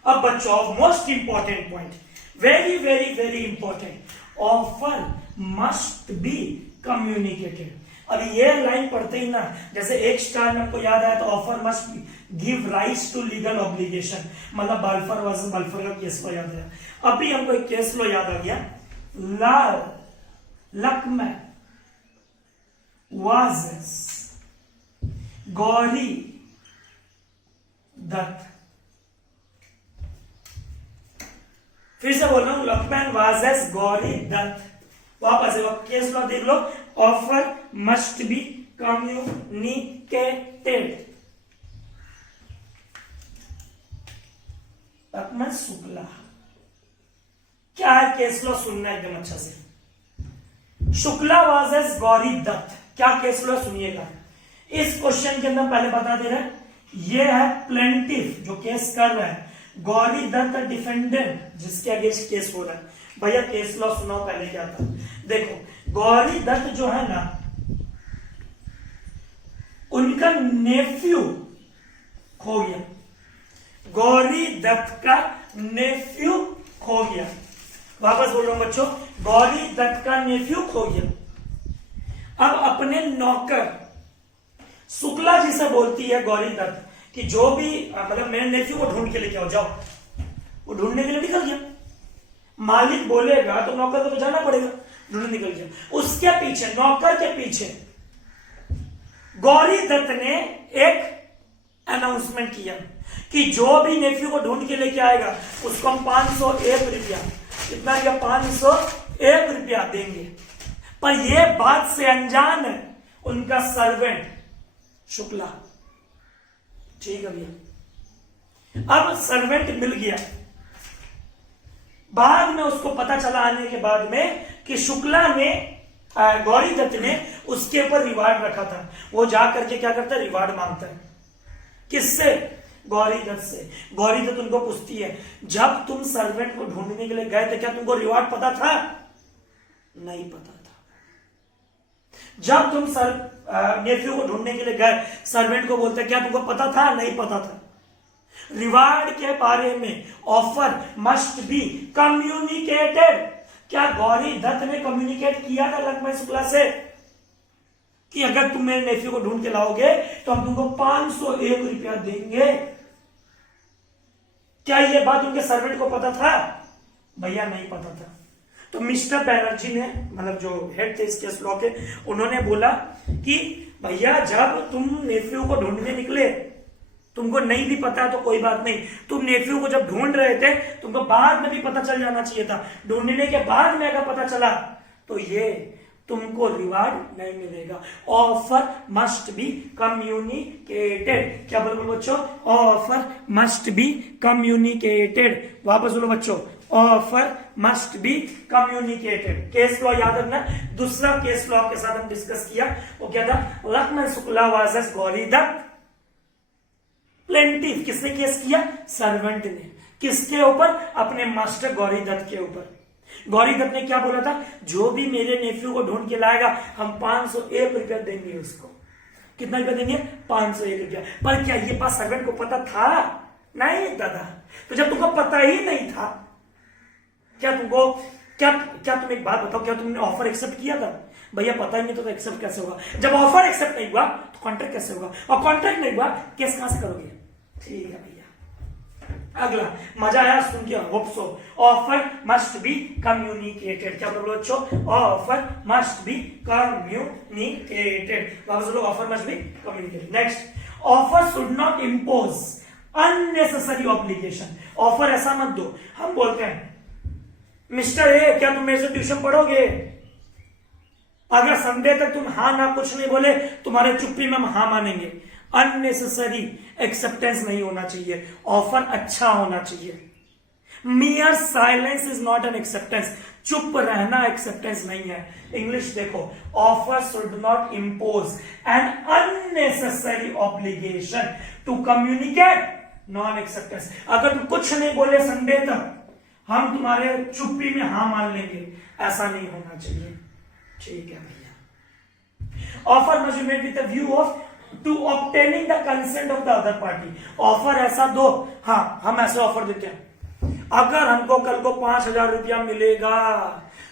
अब बच्चों, most important point, very very very important, offer must be communicated. अब ये लाइन पढ़ते ही ना, जैसे एक स्टार में आपको याद आया तो offer must give rights to legal obligation, मतलब बाल्फर वर्सेस बाल्फर का केस लो याद आया। अभी हमको एक केस लो याद आ गया, लाल लक्ष्मण वर्सेस गौरी दत्त। फिर से बोल रहा हूं, लक्ष्मण वर्सेस गौरी दत्त। वापस केस लो देख लो, offer must be communicated. Lakshman Shukla क्या है केस लॉ सुनना एकदम अच्छा से। शुक्ला वर्सेस गौरी दत्त, क्या केस लॉ सुनिएगा। इस क्वेश्चन के अंदर पहले बता दे रहे हैं, ये है प्लेंटिफ जो केस कर रहा है, गौरी दत्त डिफेंडेंट जिसके अगेंस्ट केस हो रहा है। भैया केस लॉ सुनाओ पहले क्या था। देखो गौरी दत्त जो है ना, उनका नेफ्यू खो गया, गौरी दत्त का नेफ्यू खो गया। वापस बोल रहा हूं बच्चों, गौरी दत्त का नेफ्यू खो गया। अब अपने नौकर शुक्ला जी से बोलती है गौरी दत्त कि जो भी मतलब मेरे नेफ्यू को ढूंढ के लेके आओ, जाओ। वो ढूंढने के लिए निकल गया, मालिक बोलेगा तो नौकर को तो जाना पड़ेगा, ढूंढने निकल गया। उसके पीछे, नौकर के पीछे गौरी दत्त ने एक अनाउंसमेंट किया कि जो भी नेफ्यू को ढूंढ के लेके आएगा उसको हम 501 रुपया, कितना दिया, 501 रुपया देंगे। पर यह बात से अनजान है उनका सर्वेंट शुक्ला। ठीक है भैया। अब सर्वेंट मिल गया, बाद में उसको पता चला आने के बाद में कि शुक्ला ने, गौरी दत्त ने उसके ऊपर रिवार्ड रखा था। वो जा करके क्या करता है, रिवार्ड मांगता है। किससे? गौरी दत्त से। गौरी दत्त उनको पूछती है, जब तुम सर्वेंट को ढूंढने के लिए गए थे क्या तुमको रिवार्ड पता था? नहीं पता था। जब तुम नेफ्यू को ढूंढने के लिए गए, सर्वेंट को बोलते क्या तुमको पता था? नहीं पता था। रिवार्ड के बारे में ऑफर मस्ट बी कम्युनिकेटेड। क्या गौरी दत्त ने कम्युनिकेट किया था लक्ष्मण शुक्ला से कि अगर तुम मेरे नेफ्यू को ढूंढ के लाओगे तो हम तुमको 501 रुपया देंगे? क्या यह बात उनके सर्वेंट को पता था? भैया नहीं पता था। तो मिस्टर बैनर्जी ने, मतलब जो हेड थे इस केस लॉ के, उन्होंने बोला कि भैया जब तुम नेफ्यू को ढूंढने निकले, तुमको नहीं भी पता तो कोई बात नहीं, तुम नेफ्यू को जब ढूंढ रहे थे तुमको बाद में भी पता चल जाना चाहिए था। ढूंढने के बाद में अगर पता चला तो ये तुमको रिवार्ड नहीं मिलेगा। Offer must be communicated. क्या बोलो बच्चों? Offer must be communicated. वापस बोलो बच्चों, offer must be communicated. Case law याद रखना। दूसरा केस लॉ के साथ हम डिस्कस किया, वो क्या था? Lakshman Shukla versus Gauri Datt plaintiff. किसने केस किया? सर्वेंट ने। किसके ऊपर? अपने मास्टर गौरी दत्त के ऊपर। गौरी दत्त ने क्या बोला था? जो भी मेरे नेफ्यू को ढूंढ के लाएगा हम 501 रुपया देंगे उसको। कितना रुपया देंगे? 501 रुपया। पर क्या ये बात सर्वेंट को पता था? नहीं दादा। तो जब तुमको पता ही नहीं था, क्या तुमको क्या तुम एक बात बताओ, क्या तुमने ऑफर एक्सेप्ट किया था? भैया पता ही नहीं तो एक्सेप्ट कैसे होगा? जब ऑफर एक्सेप्ट नहीं हुआ तो कॉन्ट्रैक्ट कैसे होगा? और कॉन्ट्रैक्ट नहीं हुआ केस कहां से करोगे? ठीक है भैया। अगला, मजा आया सुन के? Hope so. Offer must be communicated. क्या बोलो बच्चों? Offer must be communicated. वापस बोलो, offer must be communicated. Next, offer should not impose unnecessary obligation. Offer ऐसा मत दो। हम बोलते हैं मिस्टर ए क्या तुम मेरे से ट्यूशन पढ़ोगे? अगर संडे तक तुम हाँ ना कुछ नहीं बोले, तुम्हारे चुप्पी में हम हाँ मानेंगे। अननेसेसरी एक्सेप्टेंस नहीं होना चाहिए, ऑफर अच्छा होना चाहिए। Mere silence is not an acceptance. चुप रहना एक्सेप्टेंस नहीं है। इंग्लिश देखो, offer should not impose an unnecessary obligation to communicate non acceptance. अगर तुम कुछ नहीं बोले संडे तक, हम तुम्हारे चुप्पी में हाँ मान लेंगे, ऐसा नहीं होना चाहिए। ठीक है भैया। Offer must be made with the view of to obtaining the consent of the other party. Offer ऐसा दो, हाँ हम ऐसे ऑफर देते हैं, अगर हमको कल को 5,000 रुपया मिलेगा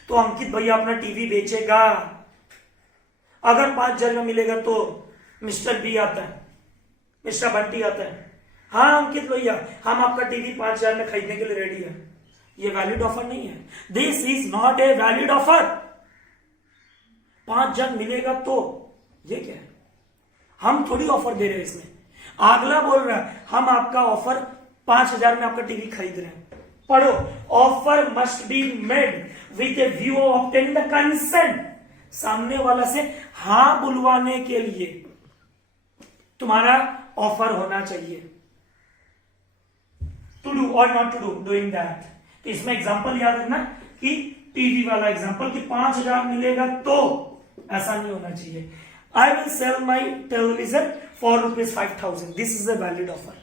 तो अंकित भैया अपना टीवी बेचेगा। अगर 5,000 में मिलेगा तो मिस्टर बी आता है, मिस्टर बंटी आता है, हाँ अंकित भैया हम आपका टीवी 5,000 में खरीदने के लिए रेडी है। ये वैलिड ऑफर नहीं है। This is not a valid offer. 5,000 मिलेगा तो ये क्या है? हम थोड़ी ऑफर दे रहे हैं इसमें। अगला बोल रहा है हम आपका ऑफर 5,000 में आपका टीवी खरीद रहे हैं। पढ़ो, offer must be made with A view of obtaining the consent. सामने वाला से हां बुलवाने के लिए तुम्हारा ऑफर होना चाहिए। टू डू और not to do, doing that. तो इसमें एग्जांपल याद रखना कि टीवी वाला एग्जांपल कि 5,000 मिलेगा तो ऐसा नहीं होना चाहिए। I will sell my television for ₹5,000, this is a valid offer.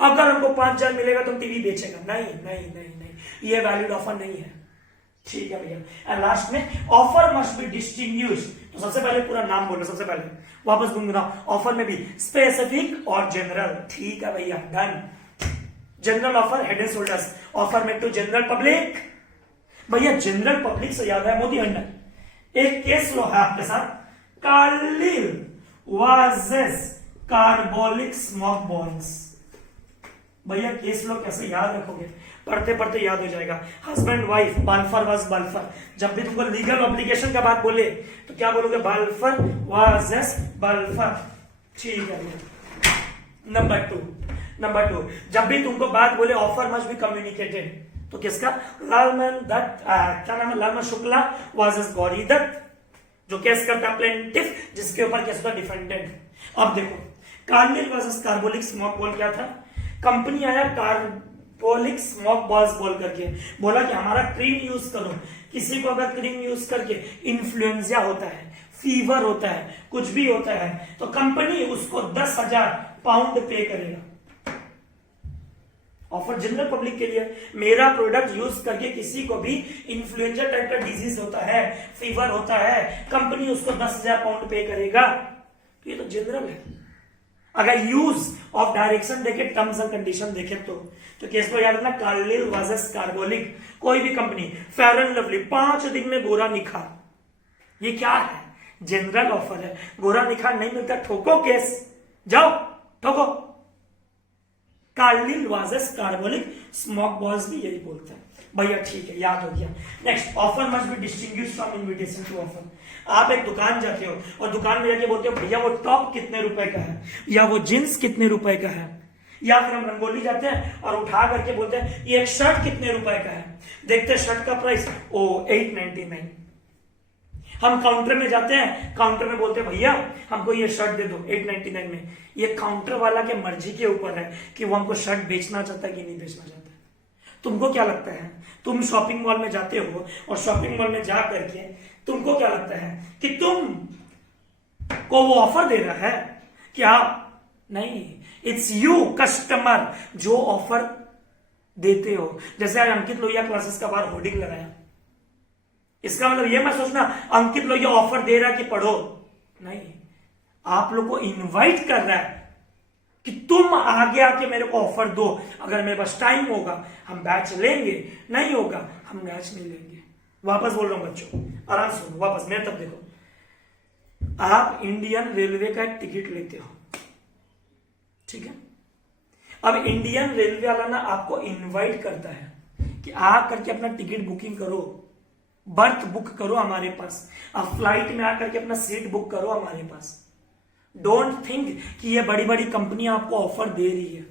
अगर हमको 5,000 मिलेगा तो हम टीवी बेचेगा, नहीं नहीं नहीं नहीं, ये वैलिड ऑफर नहीं है। ठीक है भैया। एंड लास्ट में ऑफर मस्ट बी डिस्टिंग्विश, तो सबसे पहले पूरा नाम बोलो, सबसे पहले वापस गुनगुनाओ। ऑफर में भी स्पेसिफिक और जनरल, ठीक है भैया, done. General offer head and shoulders, offer में टू जनरल पब्लिक। भैया जनरल पब्लिक से याद है मोदी अंडर एक केस लो है आपके साथ, Carlill versus Carbolic Smoke Bombs. भैया केस लो कैसे याद रखोगे, पढ़ते पढ़ते याद हो जाएगा। Husband wife, Balfour versus Balfour. जब भी तुमको लीगल ऑब्लिगेशन का बात बोले तो क्या बोलोगे, बाल्फर वर्सेस बाल्फर। ठीक है भैया। नंबर टू, जब भी तुमको बात बोले ऑफर मस्ट बी कम्युनिकेटेड, तो किसका, लालमन दत्त, क्या नाम है, लालमन शुक्ला वर्सेस गौरी दत्त, जो केस करता है प्लेंटिफ, जिसके ऊपर केस होता डिफेंडेंट। अब देखो कार्निल वर्सेस कार्बोलिक स्मोक बॉल क्या था, कंपनी आया कार्बोलिक स्मोक बॉल्स बोल करके, बोला कि हमारा क्रीम यूज करो। किसी को अगर क्रीम यूज करके इन्फ्लुएंजा होता है, फीवर होता है, कुछ भी होता है, तो कंपनी उसको 10,000 पाउंड पे करेगा। ऑफर जनरल पब्लिक के लिए, मेरा प्रोडक्ट यूज करके किसी को भी इन्फ्लुएंजा टाइप का डिजीज होता है, फीवर होता है, कंपनी उसको 10,000 पाउंड पे करेगा। तो ये तो जनरल है। अगर यूज ऑफ डायरेक्शन देखे, टर्म्स एंड कंडीशन देखे तो केस को याद रखना, कार्लिल वर्सेस कार्बोलिक। कोई भी कंपनी, फेयर एंड लवली 5 दिन में गोरा निखार, ये क्या है, जनरल ऑफर है। गोरा निखार नहीं मिलता, ठोको केस, जाओ ठोको। Carlill versus Carbolic Smoke Balls भी यही बोलते हैं भैया। ठीक है, याद हो गया। Next, offer must be distinguish from invitation to offer. आप एक दुकान जाते हो और दुकान में जाके बोलते हो भैया वो टॉप कितने रुपए का है, या वो जींस कितने रुपए का है, या फिर हम रंगोली जाते हैं और उठा करके बोलते हैं ये एक शर्ट कितने रुपए का है, देखते हैं शर्ट का प्राइस ओ 899। हम काउंटर में जाते हैं, काउंटर में बोलते हैं भैया हमको ये शर्ट दे दो 899 में। ये काउंटर वाला के मर्जी के ऊपर है कि वो हमको शर्ट बेचना चाहता है कि नहीं बेचना चाहता है। तुमको क्या लगता है, तुम शॉपिंग मॉल में जाते हो और शॉपिंग मॉल में जा करके तुमको क्या लगता है कि तुम को वो ऑफर दे रहा है क्या, नहीं, इट्स यू कस्टमर जो ऑफर देते हो। जैसे आज अंकित लोहिया क्लासेस का बाहर होर्डिंग लगाया, इसका मतलब ये मत सोचना अंकित लोहिया ऑफर दे रहा है कि पढ़ो, नहीं, आप लोग को इनवाइट कर रहा है कि तुम आगे आके मेरे को ऑफर दो। अगर मेरे पास टाइम होगा हम बैच लेंगे, नहीं होगा हम बैच नहीं लेंगे। वापस बोल रहा हूं बच्चों, आराम से सुनो वापस, मेरे तब देखो। आप इंडियन रेलवे का एक टिकट लेते हो, ठीक है। अब इंडियन रेलवे वाला ना आपको इनवाइट करता है कि आ करके अपना टिकट बुकिंग करो, बर्थ बुक करो हमारे पास, आप फ्लाइट में आकर के अपना सीट बुक करो हमारे पास। डोंट थिंक कि ये बड़ी बड़ी कंपनी आपको ऑफर दे रही है,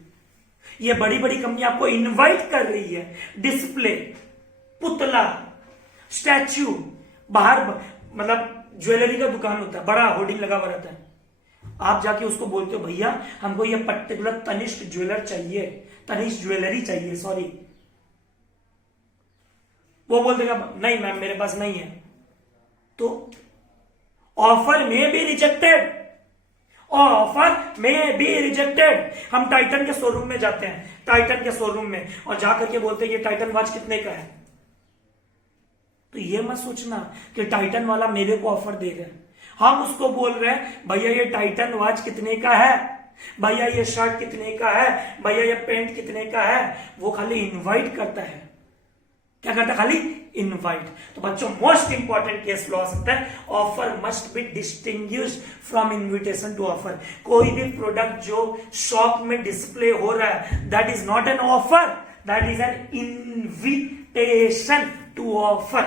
ये बड़ी बड़ी कंपनी आपको इनवाइट कर रही है। डिस्प्ले, पुतला, स्टैच्यू, बाहर मतलब ज्वेलरी का दुकान होता है, बड़ा होर्डिंग लगा हुआ रहता है, आप जाके उसको बोलते हो भैया हमको ये पर्टिकुलर तनिष्क ज्वेलर चाहिए, तनिष्क ज्वेलरी चाहिए, सॉरी, वो बोल देगा नहीं मैम मेरे पास नहीं है, तो ऑफर में भी रिजेक्टेड, ऑफर में भी रिजेक्टेड। हम टाइटन के शोरूम में जाते हैं, टाइटन के शोरूम में, और जाकर के बोलते हैं ये टाइटन वॉच कितने का है, तो ये मत सोचना कि टाइटन वाला मेरे को ऑफर दे रहा है। हम उसको बोल रहे हैं भैया ये टाइटन वॉच कितने का है, भैया ये शर्ट कितने का है, भैया ये पेंट कितने का है। वो खाली इनवाइट करता है, क्या करता है, खाली इनवाइट। तो बच्चों मोस्ट इंपॉर्टेंट केस लॉ सकता है, offer must be distinguished from invitation to offer. कोई भी प्रोडक्ट जो शॉप में डिस्प्ले हो रहा है that is not an offer, that is an invitation to offer,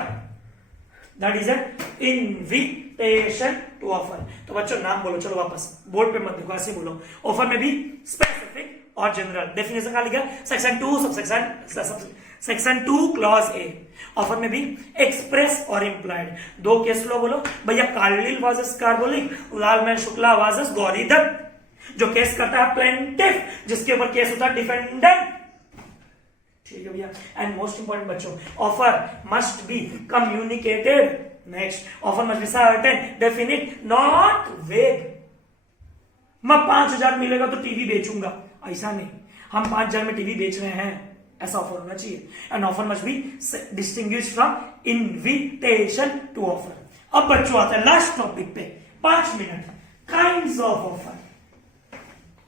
that is an invitation to offer. तो बच्चों नाम बोलो, चलो वापस बोर्ड पे मत देखो, ऐसे बोलो। ऑफर में भी स्पेसिफिक और जनरल। डेफिनेशन कहां लिखा, section 2 section 2 clause A. Offer में भी एक्सप्रेस और इंप्लाइड। दो केस लो बोलो भैया, Carlill versus Carbolic, Lalman Shukla versus Gauri Datt. जो केस करता है प्लेंटिफ, जिसके ऊपर केस होता है डिफेंडेंट, ठीक है भैया। एंड मोस्ट इंपॉर्टेंट बच्चों, offer must be communicated. Next, offer must be certain, definite, not वेग। मैं 5,000 मिलेगा तो टीवी बेचूंगा, ऐसा नहीं। हम 5,000 में टीवी बेच रहे हैं, ऐसा ऑफर होना चाहिए। And offer must be distinguish from invitation to offer. अब बच्चों आते हैं लास्ट टॉपिक पे, 5 मिनट, काइंड्स ऑफ ऑफर।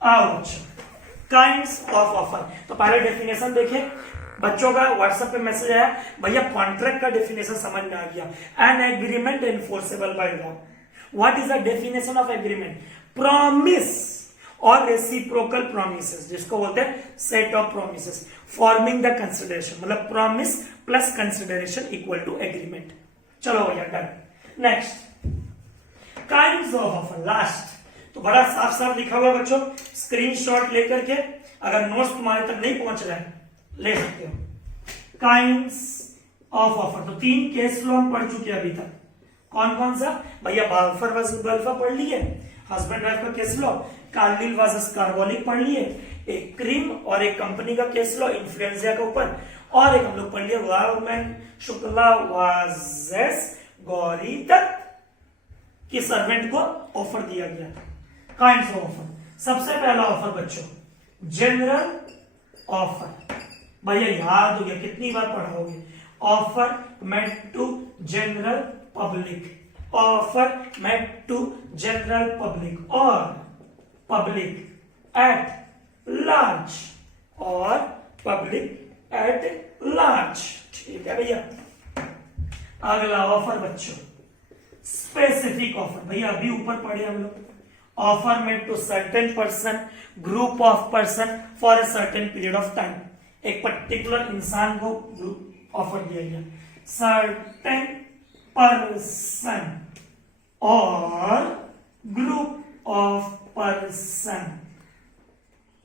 आओ बच्चों, काइंड्स ऑफ ऑफर। तो पहले डेफिनेशन देखें, बच्चों का व्हाट्सएप पे मैसेज आया, भैया कॉन्ट्रैक्ट का डेफिनेशन समझ में आ गया। An agreement enforceable by law. What is the definition of agreement? Promise और रेसिप्रोकल प्रोमिसेस, जिसको बोलते हैं set of promises forming the consideration, मतलब promise plus consideration equal to agreement. चलो भैया done. Next, kinds of offer, last. तो बड़ा साफ साफ लिखा हुआ बच्चों, स्क्रीनशॉट लेकर के, अगर नोट्स तुम्हारे तक नहीं पहुंच रहे हैं ले सकते हो। काइंड्स ऑफ ऑफर, तो 3 केस लॉ हम पढ़ चुके हैं अभी तक। कौन कौन सा भैया? बाल्फर वर्सेस गल्फा पढ़ लिए, हस्बैंड वाइफ का case law, Carlill versus carbonic पढ़ लिए, एक क्रीम और एक कंपनी का केस लॉ इन्फ्लुएंजा के ऊपर, और एक हम लोग पढ़ लिए गवर्नमेंट शुक्ला वर्सेस गौरी दत्त की सर्वेंट को ऑफर दिया गया। काइंड्स ऑफ ऑफर, सबसे पहला ऑफर बच्चों जनरल ऑफर। भैया याद हो गया, कितनी बार पढ़ाओगे? Offer meant to general public, offer meant to general public और पब्लिक एट लार्ज, और पब्लिक एट लार्ज। ठीक है भैया। अगला ऑफर बच्चों स्पेसिफिक ऑफर। भैया अभी ऊपर पढ़े हम लोग, offer made to certain person, group of person for a certain period of time. एक पर्टिकुलर इंसान को ऑफर दिया गया, सर्टेन पर्सन और ग्रुप ऑफ पर्सन।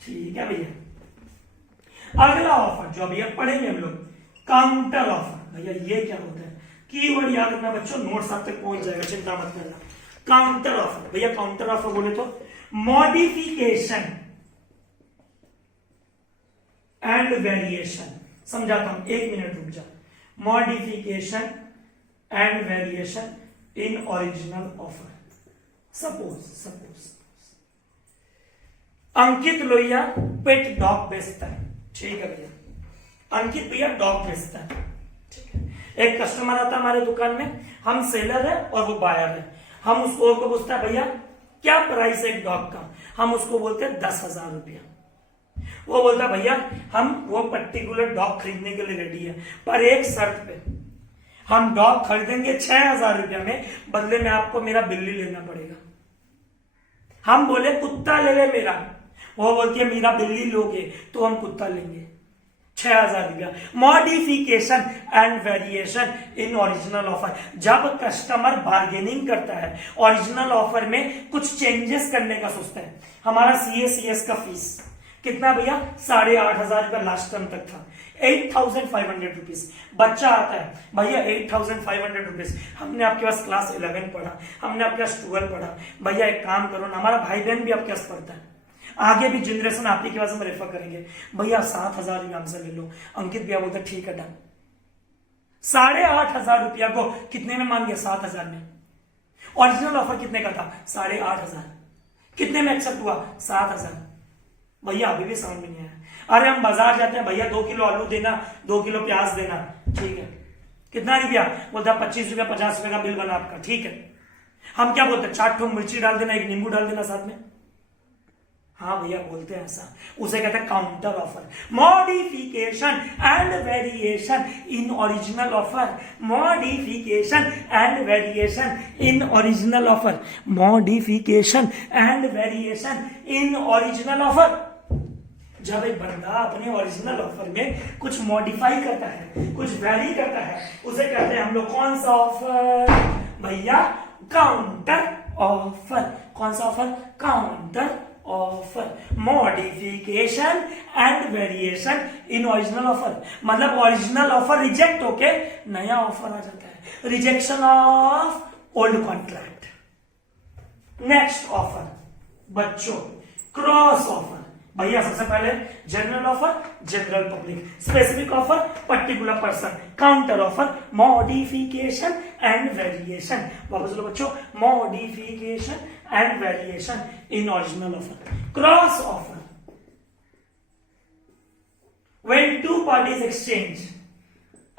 ठीक है भैया। अगला ऑफर जो अभी पढ़ेंगे हम लोग, काउंटर ऑफर। भैया ये क्या होता है? कीवर्ड याद रखना बच्चों, नोट्स आप तक पहुंच जाएगा, चिंता मत करना। काउंटर ऑफर, भैया काउंटर ऑफर बोले तो मॉडिफिकेशन एंड वेरिएशन। समझाता हूं, 1 मिनट रुक जा। Modification and variation in original offer. Suppose Ankit Lohia pet dog बेचता है, ठीक है भैया। अंकित भैया डॉग बेचता है, ठीक है। एक कस्टमर आता है हमारे दुकान में, हम सेलर है और वो बायर है। हम उसको पूछता है भैया क्या प्राइस है एक डॉग का? हम उसको बोलते हैं 10,000 रुपया। वो बोलता है भैया हम वो पर्टिकुलर डॉग खरीदने के लिए रेडी है, पर एक शर्त पे, हम डॉग खरीदेंगे 6,000 रुपया में, बदले में आपको मेरा बिल्ली लेना पड़ेगा। हम बोले कुत्ता ले ले मेरा, वो बोलती है मेरा बिल्ली लोगे तो हम कुत्ता लेंगे, 6,000 रुपया। Modification and variation in original offer. जब कस्टमर बार्गेनिंग करता है, ओरिजिनल ऑफर में कुछ चेंजेस करने का सोचता है। हमारा CACS का फीस कितना भैया? 8,500 रुपया लास्ट टर्म तक था, 8,500 रुपीज। बच्चा आता है भैया 8,500 रुपीज, हमने आपके पास क्लास 11 पढ़ा, हमने आपके पास 12 पढ़ा, भैया एक काम करो ना, हमारा भाई बहन भी आपके पास पढ़ता है, आगे भी जनरेशन आप ही के पास हम रेफर करेंगे, भैया 7,000 इनाम से ले लो। अंकित भैया बोलते ठीक है डन। 8,500 रुपया को कितने में मान गया? 7,000 में। ओरिजिनल ऑफर कितने का था? 8,500। कितने में एक्सेप्ट हुआ? 7,000। भैया अभी भी समझ में नहीं आया। अरे हम बाजार जाते हैं, भैया 2 किलो आलू देना, 2 किलो प्याज देना, ठीक है। कितना रुपया? बोलता 25 रुपया, 50 रुपए का बिल बना आपका, ठीक है। हम क्या बोलते हैं? 4 ठो मिर्ची डाल देना, 1 नींबू डाल देना साथ में। हाँ भैया बोलते हैं ऐसा, उसे कहते हैं counter offer. Modification and variation in original offer, modification and variation in original offer, modification and variation in original offer. जब एक बंदा अपने ओरिजिनल ऑफर में कुछ मॉडिफाई करता है, कुछ वैरी करता है, उसे कहते हैं हम लोग कौन सा ऑफर? भैया काउंटर ऑफर। कौन सा offer? Counter offer. Modification and variation in original offer, मतलब ओरिजिनल ऑफर रिजेक्ट होके नया ऑफर आ जाता है, rejection of old contract. Next offer बच्चों क्रॉस ऑफर। भैया सबसे पहले general offer, general public, specific offer, particular person, counter offer, modification and variation. वापस लो बच्चों, modification and variation in original offer. Cross offer, when two parties exchange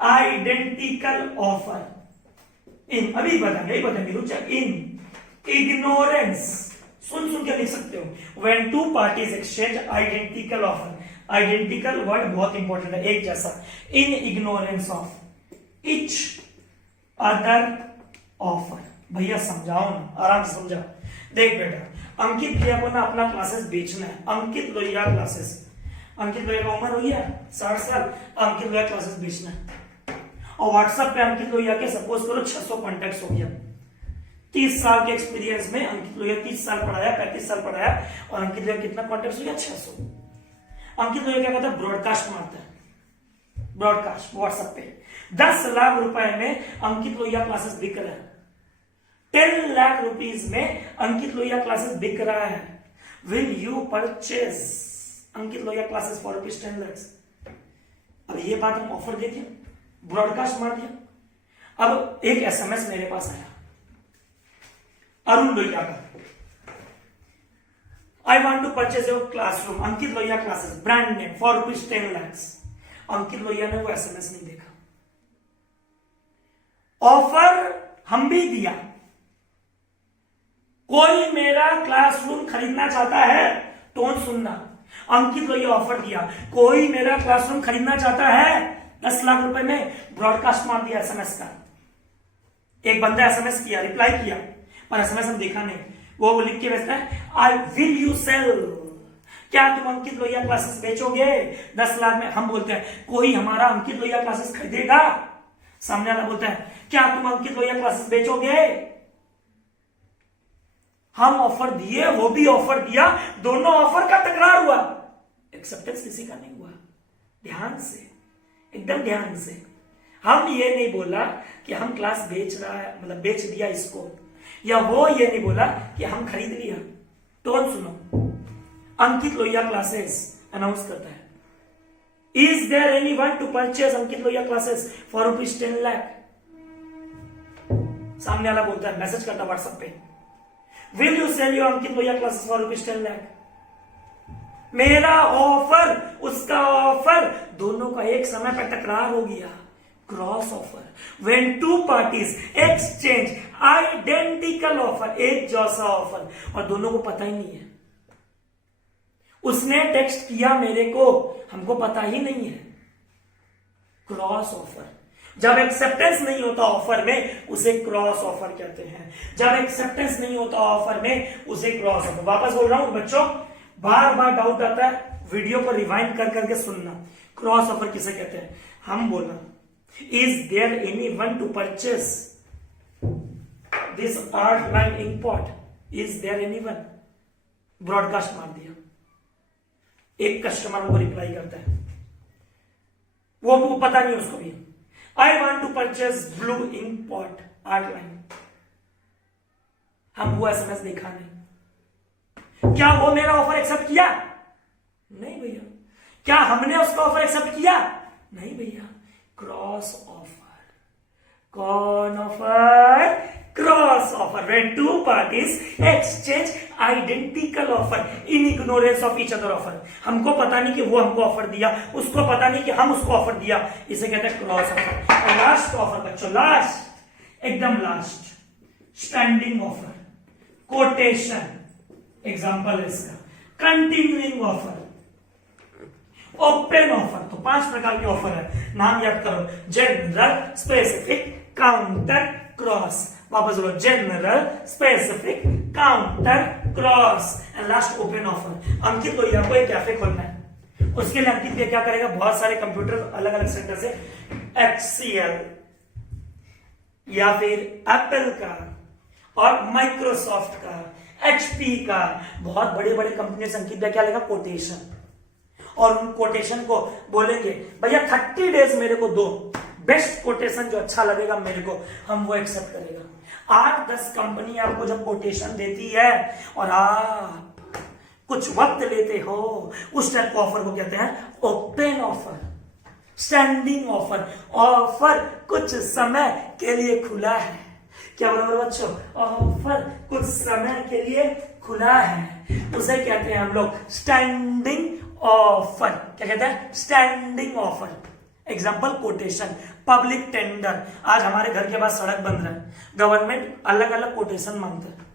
identical offer in, अभी बताएंगे रुक जा, in ignorance, सुन के लिख सकते हो, when two parties exchange identical offer, identical word बहुत इंपॉर्टेंट है, एक जैसा, in ignorance of each other offer। भैया समझाओ ना, आराम से समझाओ। देख बेटा, अंकित भैया को ना अपना क्लासेस बेचना है, अंकित लोहिया क्लासेस, अंकित लोहिया का उम्र हो गया 60 साल, अंकित लोहिया क्लासेस बेचना है। और व्हाट्सएप पे अंकित लोहिया के सपोज करो 600 कॉन्टेक्ट हो गया। 30 साल के एक्सपीरियंस में अंकित लोहिया 30 साल पढ़ाया, 35 साल पढ़ाया, और अंकित लोहिया कितना कॉन्टेक्ट हो गया? 600। अंकित लोहिया क्या करता है? ब्रॉडकास्ट मारता है, ब्रॉडकास्ट व्हाट्सएप पे। 10 लाख रुपए में अंकित लोहिया क्लासेस बिक रहा है, 10 लाख रुपीज में अंकित लोहिया क्लासेस बिक रहा है। Will you purchase Ankit Lohia classes for ₹10 lakhs? अब ये बात हम ऑफर दे दिया, ब्रॉडकास्ट मार दिया। अब एक एसएमएस मेरे पास आया अरुण लोहिया का, I want to purchase your classroom Ankit Lohia classes brand name for ₹10 lakhs। Ankit Lohiya ने वो एसएमएस नहीं देखा, ऑफर हम भी दिया। कोई मेरा क्लासरूम खरीदना चाहता है, टोन सुनना, अंकित लोहिया ऑफर दिया, कोई मेरा क्लासरूम खरीदना चाहता है 10 लाख रुपए में, ब्रॉडकास्ट मार दिया एसएमएस का। एक बंदा एसएमएस किया, रिप्लाई किया, पर एसएमएस हम देखा नहीं। वो लिख के भेजता है, आई विल यू सेल, क्या तुम अंकित लोहिया क्लासेस बेचोगे 10 लाख में? हम बोलते हैं कोई हमारा अंकित लोहिया क्लासेस खरीदेगा? सामने वाला बोलता है क्या तुम अंकित लोहिया क्लासेस बेचोगे? हम ऑफर दिए, वो भी ऑफर दिया, दोनों ऑफर का टकरार हुआ, एक्सेप्टेंस किसी का नहीं हुआ। ध्यान से, एकदम ध्यान से। हम ये नहीं बोला कि हम क्लास बेच रहा है, मतलब बेच दिया इसको, या वो ये नहीं बोला कि हम खरीद लिया। टोन सुनो, अंकित लोहिया क्लासेस अनाउंस करता है, is there anyone to purchase Ankit Lohia classes for ₹10 lakh? सामने वाला बोलता है, मैसेज करता व्हाट्सएप पे, will you sell your Ankit Lohia classes for ₹10 lakh? मेरा ऑफर, उसका ऑफर, दोनों का एक समय पर टकरार हो गया, cross offer. When two parties exchange identical offer, एक जैसा ऑफर, और दोनों को पता ही नहीं है। उसने टेक्स्ट किया मेरे को, हमको पता ही नहीं है, क्रॉस ऑफर। जब एक्सेप्टेंस नहीं होता ऑफर में, उसे क्रॉस ऑफर कहते हैं। जब एक्सेप्टेंस नहीं होता ऑफर में, उसे क्रॉस ऑफर। वापस बोल रहा हूं बच्चों, बार बार डाउट आता है, वीडियो को रिवाइंड कर करके सुनना। क्रॉस ऑफर किसे कहते हैं? हम बोलना, is there anyone to purchase this art line import? Is there anyone? Broadcast मार दिया, एक कस्टमर हमको रिप्लाई करता है, वो पता नहीं उसको भी, I want to purchase blue import art line. हम वो एसएमएस देखा नहीं। क्या वो मेरा ऑफर एक्सेप्ट किया? नहीं भैया। क्या हमने उसका ऑफर एक्सेप्ट किया? नहीं भैया। Cross offer. कौन offer? Cross offer. When two parties exchange identical offer in ignorance of each other offer। हमको पता नहीं कि वो हमको ऑफर दिया, उसको पता नहीं कि हम उसको ऑफर दिया, इसे कहते हैं क्रॉस ऑफर। और लास्ट ऑफर बच्चों, लास्ट, एकदम last, standing offer, quotation, example है इसका, कंटिन्यूइंग ऑफर, ओपन ऑफर। तो 5 प्रकार के ऑफर है, नाम याद करो, जनरल, स्पेसिफिक, काउंटर, क्रॉस। वापस बोलो, general, specific, counter, cross and last open offer. Ankit Lohia को एक कैफे खोलना है, उसके लिए अंकित क्या करेगा? बहुत सारे कंप्यूटर अलग अलग सेंटर से, HCL या फिर एप्पल का और माइक्रोसॉफ्ट का, HP का, बहुत बड़े बड़े कंपनी से अंकित क्या लेगा? कोटेशन। और उन कोटेशन को बोलेंगे भैया 30 डेज मेरे को दो, बेस्ट कोटेशन जो अच्छा लगेगा मेरे को, हम वो एक्सेप्ट करेगा। 8-10 कंपनी आपको जब कोटेशन देती है और आप कुछ वक्त लेते हो, उस टाइप के ऑफर को कहते हैं open offer, standing offer. Offer कुछ समय के लिए खुला है। क्या बोला मेरे बच्चों? ऑफर कुछ समय के लिए खुला है, उसे कहते हैं हम लोग स्टैंडिंग ऑफर। क्या कहते हैं? Standing offer. Example quotation, public tender. आज हमारे घर के पास सड़क बन रहा है, गवर्नमेंट अलग अलग कोटेशन मांगता है,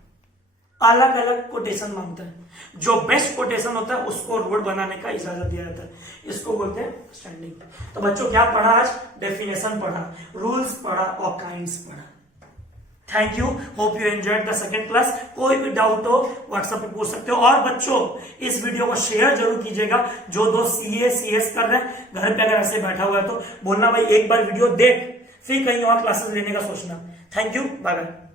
अलग अलग कोटेशन मांगता है। जो बेस्ट कोटेशन होता है उसको रोड बनाने का इजाजत दिया जाता है, इसको बोलते हैं स्टैंडिंग। तो बच्चों क्या पढ़ा आज? डेफिनेशन पढ़ा, रूल्स पढ़ा और काइंड्स पढ़ा। Thank you, hope you enjoyed the second class. कोई भी डाउट हो व्हाट्सएप पे पूछ सकते हो। और बच्चों इस वीडियो को शेयर जरूर कीजिएगा। जो दोस्त सीए सीएस कर रहे हैं घर पे अगर ऐसे बैठा हुआ है तो बोलना भाई एक बार वीडियो देख, फिर कहीं और क्लासेस लेने का सोचना। Thank you, bye bye.